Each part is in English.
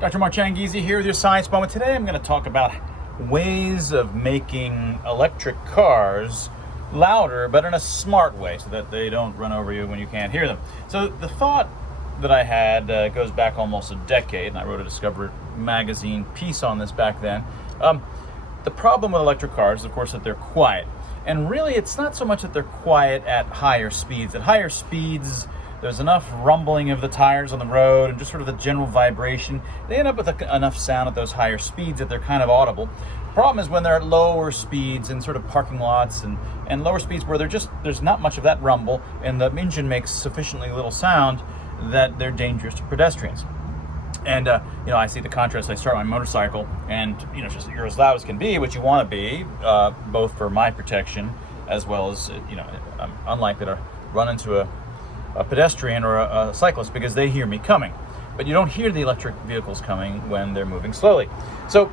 Dr. Marchangese here with your Science Moment. Today I'm going to talk about ways of making electric cars louder, but in a smart way so that they don't run over you when you can't hear them. So the thought that I had goes back almost a decade, and I wrote a Discover magazine piece on this back then. The problem with electric cars is, of course, that they're quiet. And really, it's not so much that they're quiet at higher speeds. At higher speeds, there's enough rumbling of the tires on the road and just sort of the general vibration. They end up with enough sound at those higher speeds that they're kind of audible. The problem is when they're at lower speeds in sort of parking lots and lower speeds where there's not much of that rumble and the engine makes sufficiently little sound that they're dangerous to pedestrians. And I see the contrast. I start my motorcycle, and just you're as loud as can be, which you want to be, both for my protection as well as I'm unlikely to run into a pedestrian or a cyclist because they hear me coming. But you don't hear the electric vehicles coming when they're moving slowly. So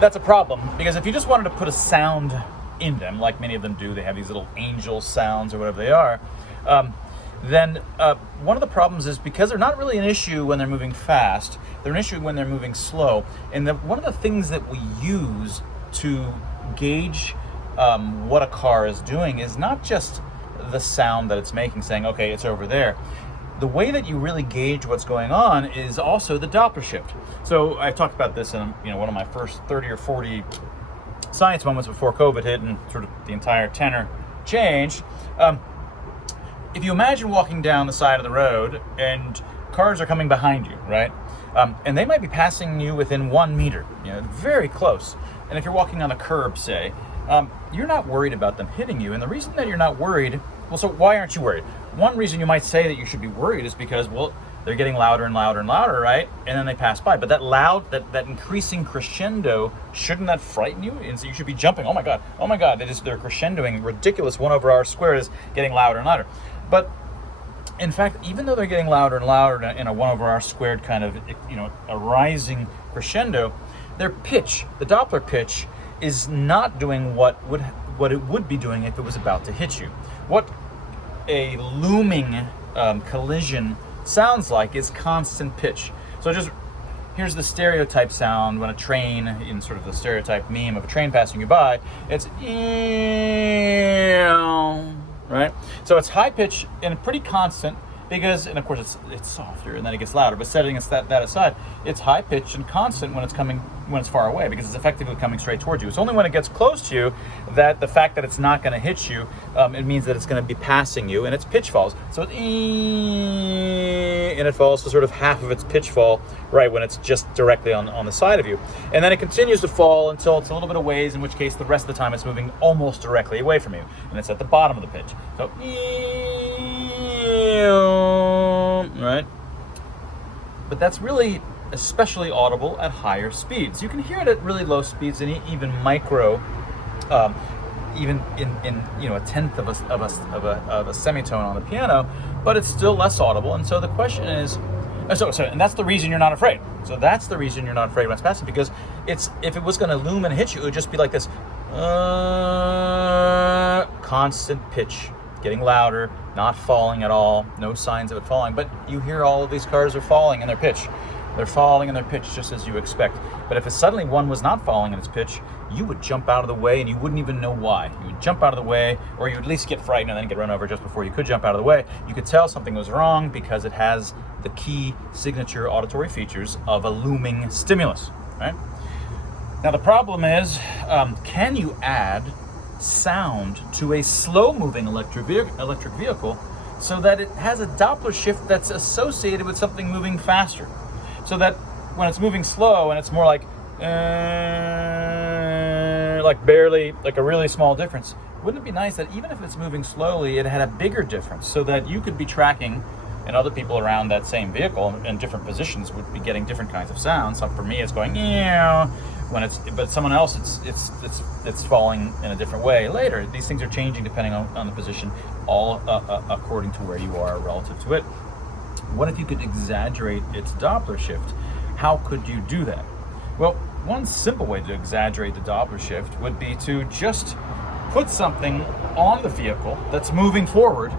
that's a problem, because if you just wanted to put a sound in them, like many of them do, they have these little angel sounds or whatever they are. Then one of the problems is because they're not really an issue when they're moving fast, they're an issue when they're moving slow. And one of the things that we use to gauge what a car is doing is not just the sound that it's making, saying, okay, it's over there. The way that you really gauge what's going on is also the Doppler shift. So I talked about this in one of my first 30 or 40 science moments before COVID hit and sort of the entire tenor changed. If you imagine walking down the side of the road and cars are coming behind you, right? And they might be passing you within 1 meter, very close. And if you're walking on a curb, say, you're not worried about them hitting you. And the reason that you're not worried, so why aren't you worried? One reason you might say that you should be worried is because, they're getting louder and louder and louder, right? And then they pass by. But that increasing crescendo, shouldn't that frighten you? And so you should be jumping. Oh my God, they're crescendoing. Ridiculous 1/r² is getting louder and louder. But in fact, even though they're getting louder and louder in a 1/r² kind of, a rising crescendo, their pitch, the Doppler pitch, is not doing what it would be doing if it was about to hit you. What a looming collision sounds like is constant pitch. So here's the stereotype sound when a train, in sort of the stereotype meme of a train passing you by, it's right? So it's high pitch and pretty constant because, and of course it's softer and then it gets louder, but setting that aside, it's high pitched and constant when it's far away because it's effectively coming straight towards you. It's only when it gets close to you that the fact that it's not going to hit you, it means that it's going to be passing you, and its pitch falls. So and it falls to sort of half of its pitch fall right when it's just directly on the side of you. And then it continues to fall until it's a little bit of ways, in which case the rest of the time it's moving almost directly away from you. And it's at the bottom of the pitch. So, right? But that's really especially audible at higher speeds. You can hear it at really low speeds and even micro, even in a tenth of a semitone on the piano, but it's still less audible. And so the question is, and that's the reason you're not afraid. So that's the reason you're not afraid when it's passing, because if it was going to loom and hit you, it would just be like this constant pitch, getting louder, not falling at all, no signs of it falling. But you hear all of these cars are falling in their pitch. They're falling in their pitch just as you expect. But if suddenly one was not falling in its pitch, you would jump out of the way and you wouldn't even know why. You would jump out of the way, or you would at least get frightened and then get run over just before you could jump out of the way. You could tell something was wrong because it has the key signature auditory features of a looming stimulus, right? Now the problem is, can you add sound to a slow-moving electric vehicle so that it has a Doppler shift that's associated with something moving faster? So that when it's moving slow and it's more like barely, like a really small difference, wouldn't it be nice that even if it's moving slowly, it had a bigger difference so that you could be tracking, and other people around that same vehicle in different positions would be getting different kinds of sounds? So for me, it's going but someone else, it's falling in a different way later. These things are changing depending on the position, all according to where you are relative to it. What if you could exaggerate its Doppler shift? How could you do that? Well, one simple way to exaggerate the Doppler shift would be to just put something on the vehicle that's moving forward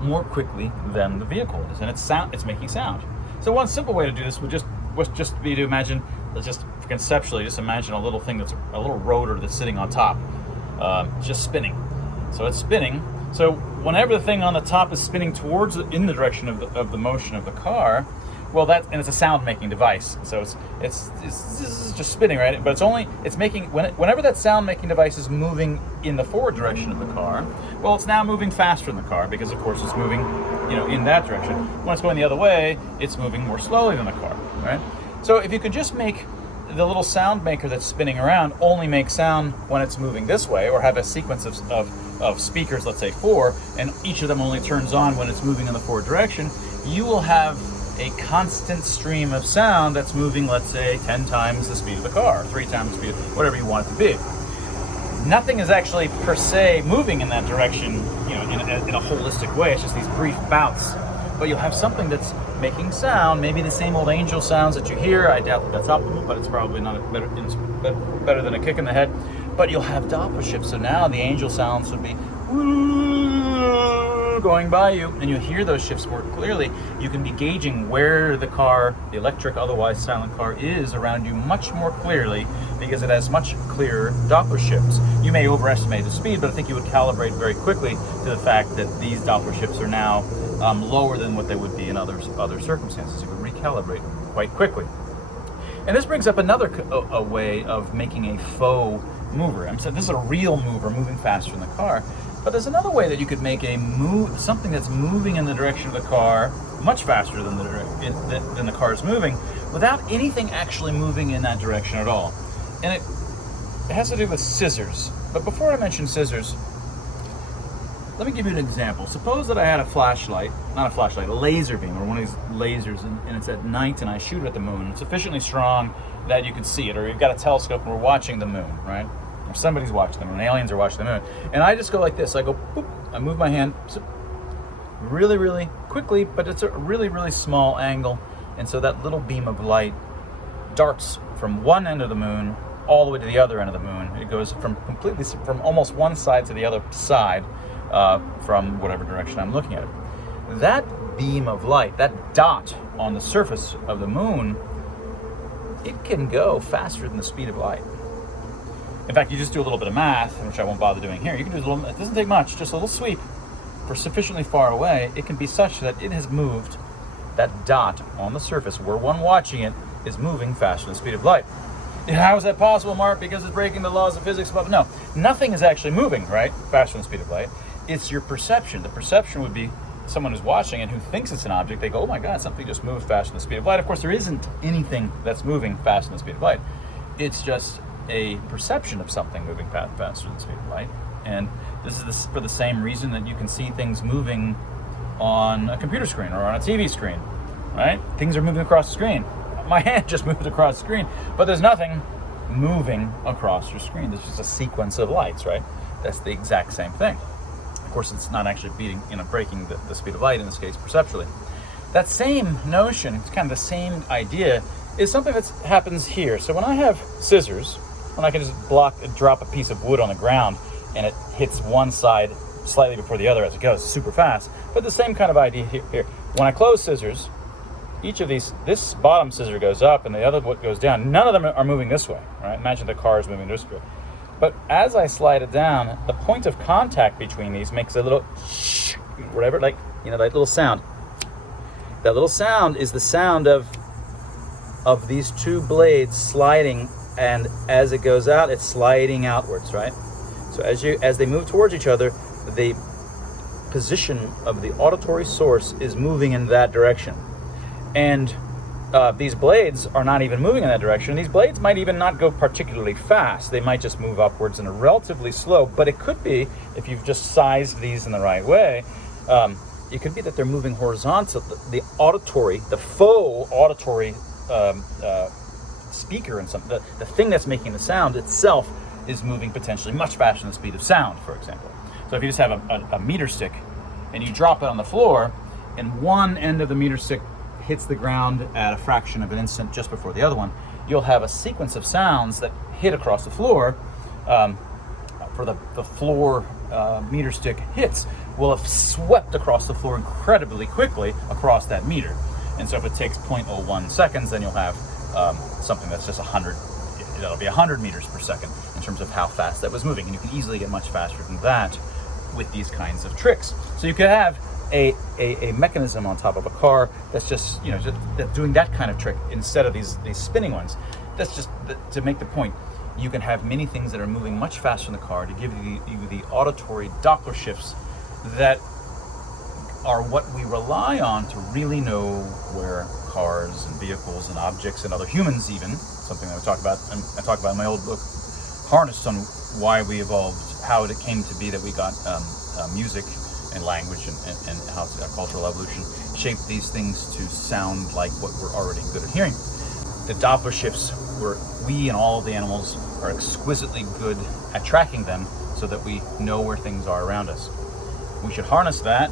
more quickly than the vehicle is, and it's making sound. So one simple way to do this would just was just be to imagine, just conceptually, just imagine a little thing that's a little rotor that's sitting on top, just spinning. So it's spinning. So whenever the thing on the top is spinning towards in the direction of the motion of the car, well, and it's a sound-making device. So it's just spinning, right? But it's making whenever that sound-making device is moving in the forward direction of the car, well, it's now moving faster in the car because, of course, it's moving, in that direction. When it's going the other way, it's moving more slowly than the car, right? So if you could just make the little sound maker that's spinning around only make sound when it's moving this way, or have a sequence of speakers, let's say 4, and each of them only turns on when it's moving in the forward direction, you will have a constant stream of sound that's moving, let's say, 10 times the speed of the car, 3 times the speed, whatever you want it to be. Nothing is actually per se moving in that direction, in a holistic way. It's just these brief bouts. But you'll have something that's making sound, maybe the same old angel sounds that you hear. I doubt that that's optimal, but it's probably not better than a kick in the head. But you'll have Doppler shifts, so now the angel sounds would be going by you, and you hear those shifts more clearly. You can be gauging where the car, the electric, otherwise silent car, is around you much more clearly because it has much clearer Doppler shifts. You may overestimate the speed, but I think you would calibrate very quickly to the fact that these Doppler shifts are now lower than what they would be in other circumstances. You would recalibrate quite quickly. And this brings up another a way of making a faux mover. I'm saying this is a real mover moving faster in the car. But there's another way that you could make something that's moving in the direction of the car much faster than the car is moving, without anything actually moving in that direction at all. And it has to do with scissors. But before I mention scissors, let me give you an example. Suppose that I had a laser beam, or one of these lasers, and it's at night, and I shoot it at the moon. It's sufficiently strong that you can see it, or you've got a telescope and we're watching the moon, right? Or somebody's watching the moon, aliens are watching the moon. And I just go like this. I go, boop, I move my hand really, really quickly, but it's a really, really small angle. And so that little beam of light darts from one end of the moon all the way to the other end of the moon. It goes from almost one side to the other side from whatever direction I'm looking at it. That beam of light, that dot on the surface of the moon, it can go faster than the speed of light. In fact, you just do a little bit of math, which I won't bother doing here. You can do it doesn't take much, just a little sweep for sufficiently far away. It can be such that it has moved, that dot on the surface where one watching it is moving faster than the speed of light. How is that possible, Mark? Because it's breaking the laws of physics. But no, nothing is actually moving, right? Faster than the speed of light. It's your perception. The perception would be someone who's watching and who thinks it's an object. They go, oh my God, something just moved faster than the speed of light. Of course, there isn't anything that's moving faster than the speed of light. It's just a perception of something moving faster than the speed of light. And this is for the same reason that you can see things moving on a computer screen or on a TV screen, right? Things are moving across the screen. My hand just moved across the screen, but there's nothing moving across your screen. There's just a sequence of lights, right? That's the exact same thing. Of course, it's not actually breaking the speed of light, in this case, perceptually. That same notion, it's kind of the same idea, is something that happens here. So when I have scissors, when I can just drop a piece of wood on the ground and it hits one side slightly before the other as it goes, super fast. But the same kind of idea here. When I close scissors, each of these, this bottom scissor goes up and the other goes down. None of them are moving this way, right? Imagine the car is moving this way. But as I slide it down, the point of contact between these makes a little whatever, that little sound. That little sound is the sound of these two blades sliding, and as it goes out, it's sliding outwards, right? So as they move towards each other, the position of the auditory source is moving in that direction. And these blades are not even moving in that direction. These blades might even not go particularly fast. They might just move upwards in a relatively slow, but it could be, if you've just sized these in the right way, it could be that they're moving horizontal. The faux auditory speaker and the thing that's making the sound itself is moving potentially much faster than the speed of sound, for example. So if you just have a meter stick and you drop it on the floor, and one end of the meter stick hits the ground at a fraction of an instant just before the other one, you'll have a sequence of sounds that hit across the floor. For the floor meter stick hits will have swept across the floor incredibly quickly across that meter. And so if it takes 0.01 seconds, then you'll have something that's just 100, that'll be 100 meters per second in terms of how fast that was moving. And you can easily get much faster than that with these kinds of tricks. So you could have a mechanism on top of a car that's just, just doing that kind of trick instead of these spinning ones. That's just to make the point. You can have many things that are moving much faster in the car to give you the auditory Doppler shifts that are what we rely on to really know where cars and vehicles and objects and other humans, even something that I talk about in my old book, Harnessed, on why we evolved, how it came to be that we got music and language and how cultural evolution shaped these things to sound like what we're already good at hearing. The Doppler shifts, we and all of the animals are exquisitely good at tracking them so that we know where things are around us. We should harness that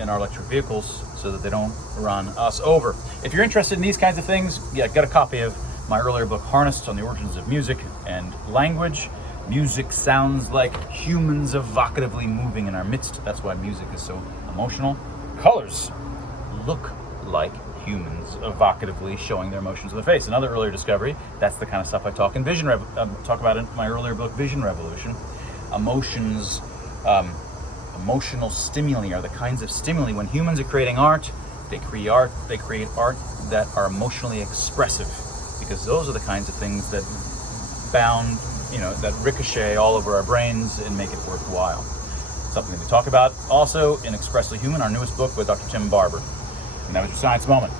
in our electric vehicles so that they don't run us over. If you're interested in these kinds of things, get a copy of my earlier book, Harnessed, on the origins of music and language. Music sounds like humans evocatively moving in our midst. That's why music is so emotional. Colors look like humans evocatively showing their emotions on the face. Another earlier discovery. That's the kind of stuff I talk about in my earlier book, Vision Revolution. Emotions, emotional stimuli are the kinds of stimuli. When humans are creating art, they create art that are emotionally expressive, because those are the kinds of things that that ricochet all over our brains and make it worthwhile. Something that we talk about also in Expressly Human, our newest book with Dr. Tim Barber. And that was your Science Moment.